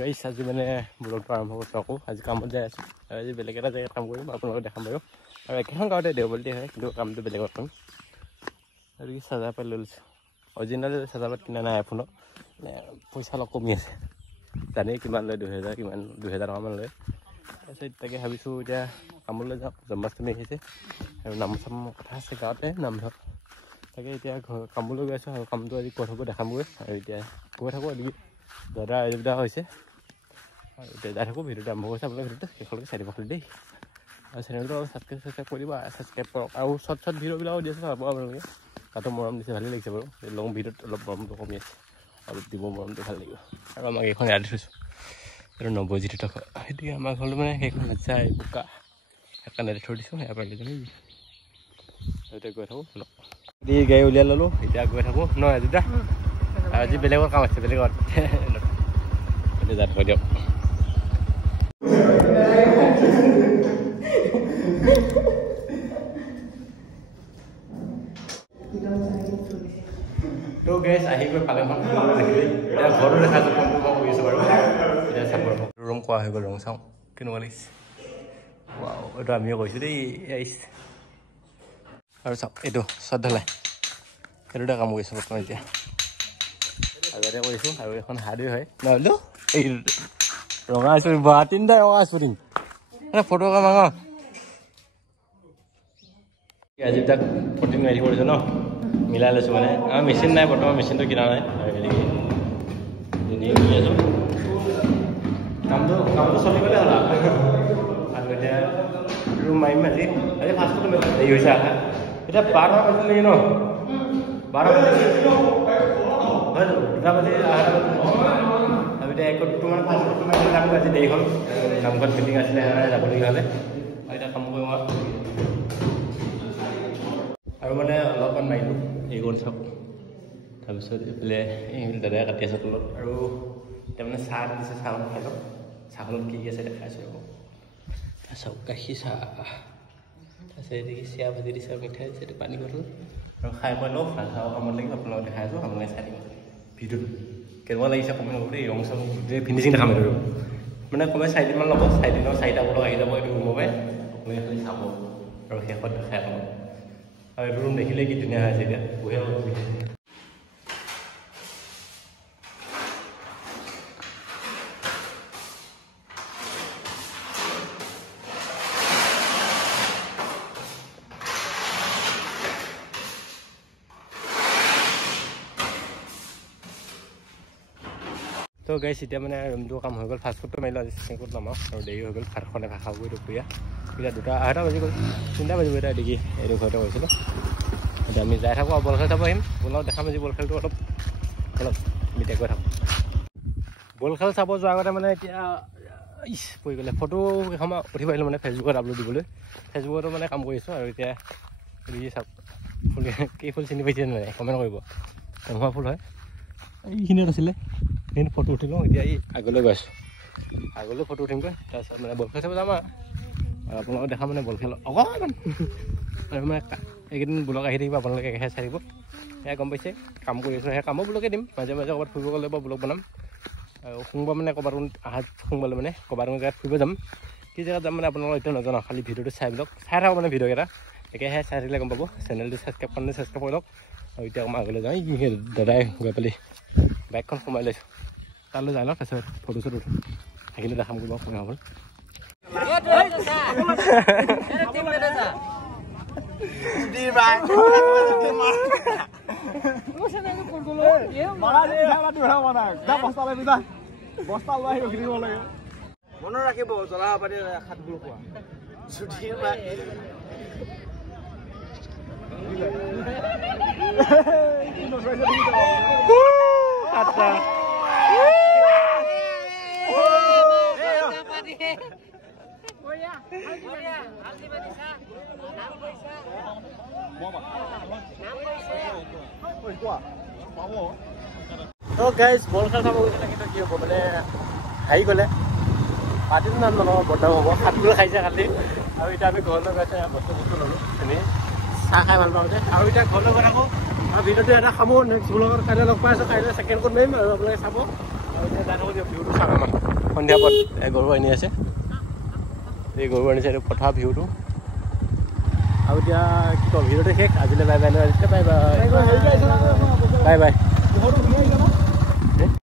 গাইছ আজি মানে ব্লগটো আৰম্ভ কৰিছোঁ আকৌ আজি কামত যাই আছোঁ আজি বেলেগ এটা জেগাত কাম কৰিম আপোনালোকক দেখাম বাৰু আৰু একেখন গাঁৱতে দেওবলতে হয় কিন্তু কামটো বেলেগত কৰিম আৰু কি চাৰ্জাৰ লৈ লৈছোঁ অৰিজিনেল চাৰ্জাৰ কিনা নাই আইফোনৰ মানে পইচা অলপ কমি আছে জানেই কিমান লয় 2000 কিমান 2000 টকামান লয় তাৰপিছত তাকে ভাবিছোঁ এতিয়া কামলৈ যাওঁ জন্মাষ্টমী আহিছে আৰু নাম চাম কথা আছে গাঁৱতে নামঘৰত তাকে এতিয়া কামলৈ গৈ আছোঁ আৰু কামটো আজি ক'ত হ'ব দেখামগৈ আৰু এতিয়া গৈ থাকোঁ এদিন দাদা এইবিলাক হৈছে আৰু এতিয়া যাই থাকোঁ ভিডিঅ'টো আৰম্ভ কৰিছে আপোনালোকে ভিডিঅ'টো শেষলৈকে চাই দিব খালি দেই আৰু চেনেলটো ছাবস্ক্ৰাইব কৰি দিব ছাবস্ক্ৰাইব কৰক আৰু শ্বৰ্ট ভিডিঅ'বিলাকো দি আছে চাব আপোনালোকে তাতো মৰম দিছে ভালেই লাগিছে বাৰু লং ভিডিঅ'ত অলপ মৰমটো কমি আছে অলপ দিব মৰমটো ভাল লাগিব আৰু আমাক এইখন ইয়াত থৈছোঁ এইটো 90 টকা সেইটোকে আমাৰ ঘৰলৈ মানে সেইখন নাযায় বোকা সেইকাৰণে থৈ দিছোঁ ইয়াৰ পৰা লৈ এতিয়া গৈ থাকোঁ দি গাড়ী উলিয়াই ল'লোঁ এতিয়া গৈ থাকোঁ নহয় আজিতা আজি বেলেগৰ কাম আছে বেলেগত এতিয়া যাত হৈ দিয়ক তো গেছ আহি গৈ পালেখন দেখিলে এতিয়া ঘৰো দেখাইছোঁ ফোনটো মই কৰিছোঁ বাৰু এতিয়া চাব ৰুম কোৱা হৈ গ'ল ৰং চাওঁ কেনেকুৱা লাগিছে এইটো আমিও কৈছোঁ দেই আহিছে আৰু চাওক এইটো চট ঢালাই সেইটোতে কাম কৰিছোঁ বৰ্তমান এতিয়া আগতে কৰিছোঁ আৰু এখন হাৰ্ডৱে হয় নহ'লেও এই ৰঙা আছোঁ বা তিনিটা ৰঙা আছোঁ দিম ফটো কাম আজি তাক ফটো মাৰি কৰিছোঁ ন মিলাই লৈছোঁ মানে আমাৰ মেচিন নাই বৰ্তমান মেচিনটো কিনা নাই আছোঁ কামটো চলিবলৈ হ'ল আৰু এতিয়া ৰুম মাৰিম আজি ফাৰ্ষ্টটো দেৰি হৈছে আহা এতিয়া 12 বাজিল নেকি ন 12 বাজিল হয় 2 বাজি আহা আৰু এতিয়া 1 মান আজি দেৰি হ'ল নামঘৰত মিটিং আছিলে যাবলগীয়া হ'লে এতিয়া কাম কৰিম আৰু মানে অলপমান মাৰিলোঁ এই গ'ল চাওক তাৰপিছত এইফালে এই দাদাই কাটি আছে তলত আৰু এতিয়া মানে চাহ দিছে চাহখন খাই লওক চাহখনত কি আছে দেখাইছোঁ আকৌ চাওক গাখীৰ চাহ তাৰপিছত এদিকে চিৰা ভাজি দিছে আৰু মিঠাই দিছে এইটো পানী বটল আৰু খাই মই লওক চাহ কামত লাগিব আপোনালোকক দেখাই আছোঁ আপোনালোকে চাই দিব ভিডিঅ'টো কেনেকুৱা লাগিছে কমেণ্ট কৰিব দেই ৰং চং গোটেই ফিনিচিং দেখাম এইটো মানে কমে 4 দিনমান ল'ব 4 দিনৰ 4টা বটল আহি যাব এইটো ৰুমৰ পৰাই আপোনালোকে খালি চাব আৰু শেষত দেখাই আপোনালোক আৰু এইটো ৰুম দেখিলে কি ধুনীয়া হৈছে এতিয়া বঢ়িয়া তো গাইছ এতিয়া মানে ৰুমটো কাম হৈ গ'ল ফাষ্টফুডটো মাৰিলোঁ আজি চিকেন কোড নামাওঁ আৰু দেৰি হৈ গ'ল ভাতখনে ভাত খাবগৈ দুপৰীয়া এতিয়া 2:30 বাজি গ'ল 3টা বাজিব এতিয়া দেখি এইটো ঘৰতে গৈছিলোঁ এতিয়া আমি যাই থাকোঁ আৰু বল খেল চাব আহিম বলক দেখাম আজি বল খেলটো অলপ মিটাই গৈ থাকোঁ বল খেল চাব যোৱাৰ আগতে মানে এতিয়া পৰি গ'লে ফটো কেইখন উঠিব আহিলোঁ মানে ফেচবুকত আপলোড দিবলৈ ফেচবুকতো মানে কাম কৰিছোঁ আৰু এতিয়া চাওক ফুল কি ফুল চিনি পাইছে নাই কমেণ্ট কৰিব নোহোৱা ফুল হয় এইখিনিত আছিলে সেইখিনি ফটো উঠি লওঁ এতিয়া এই আগলৈ গৈ আছোঁ আগলৈ ফটো উঠিমগৈ তাৰপিছত মানে বল খেল চাব যাম আৰু আপোনালোকক দেখা মানে বল খেল অকণমান আৰু মানে এইকেইদিন ব্লগ আহি থাকিব আপোনালোকে একেহে চাই থাকিব সেয়া গম পাইছে কাম কৰি আছোঁ সেই কামৰ ব্লগে দিম মাজে মাজে ক'ৰবাত ফুৰিব গ'লে বা ব্লগ বনাম আৰু সোমবাৰ মানে ক'ৰবাত আহাত সোমবাৰলৈ মানে ক'ৰবাত জেগাত ফুৰিব যাম কি জেগাত যাম মানে আপোনালোকক এতিয়া নাজানো খালি ভিডিঅ'টো চাই ব্লগ চাই থাকক মানে ভিডিঅ'কেইটা একেহে চাই থাকিলে গম পাব চেনেলটো ছাবস্ক্ৰাইব কাৰণে ছাবস্ক্ৰাইব কৰি লওক আৰু এতিয়া মই আগলৈ যাওঁ দাদাই গৈ পালি বাইকখন সোমাই লৈছোঁ তালৈ যাই লওক তাৰপিছত ফটো চটো উঠোঁ সেইখিনি দেখাম কৰিব সময় হ'ল মনত ৰাখিব জ্বলা পাতি খাতবোৰ খোৱা ছুটিৰ তো গাইজ বল খেল চাব গৈছিলে কিন্তু কি হ'ব মানে হাৰি গ'লে পাতিটো নাম নলওঁ বন্ধ হ'ব খাতবোৰ খাইছে খালি আৰু এতিয়া আমি ঘৰলৈ গৈছে বস্তু ল'লোঁ এনেই চাহ খাই ভাল পাওঁ যে আৰু এতিয়া ঘৰলৈ গৈ থাকোঁ আৰু ভিডিঅ'টো এটা খাব নেক্সট ব্লগত কাইলৈ লগ পাই আছোঁ কাইলৈ ছেকেণ্ড কোড মাৰিম আৰু আপোনালোকে চাব আৰু এতিয়া যাই থাকোঁ ভিডিঅ'টো চাম আমাৰ সন্ধিয়া পথ গৰু আনি আছে এই গৰু আনিছে এইটো পথাৰ ভিউটো আৰু এতিয়া কি ক'ম ভিডিঅ'টো শেষ আজিলৈ bye bye bye bye bye bye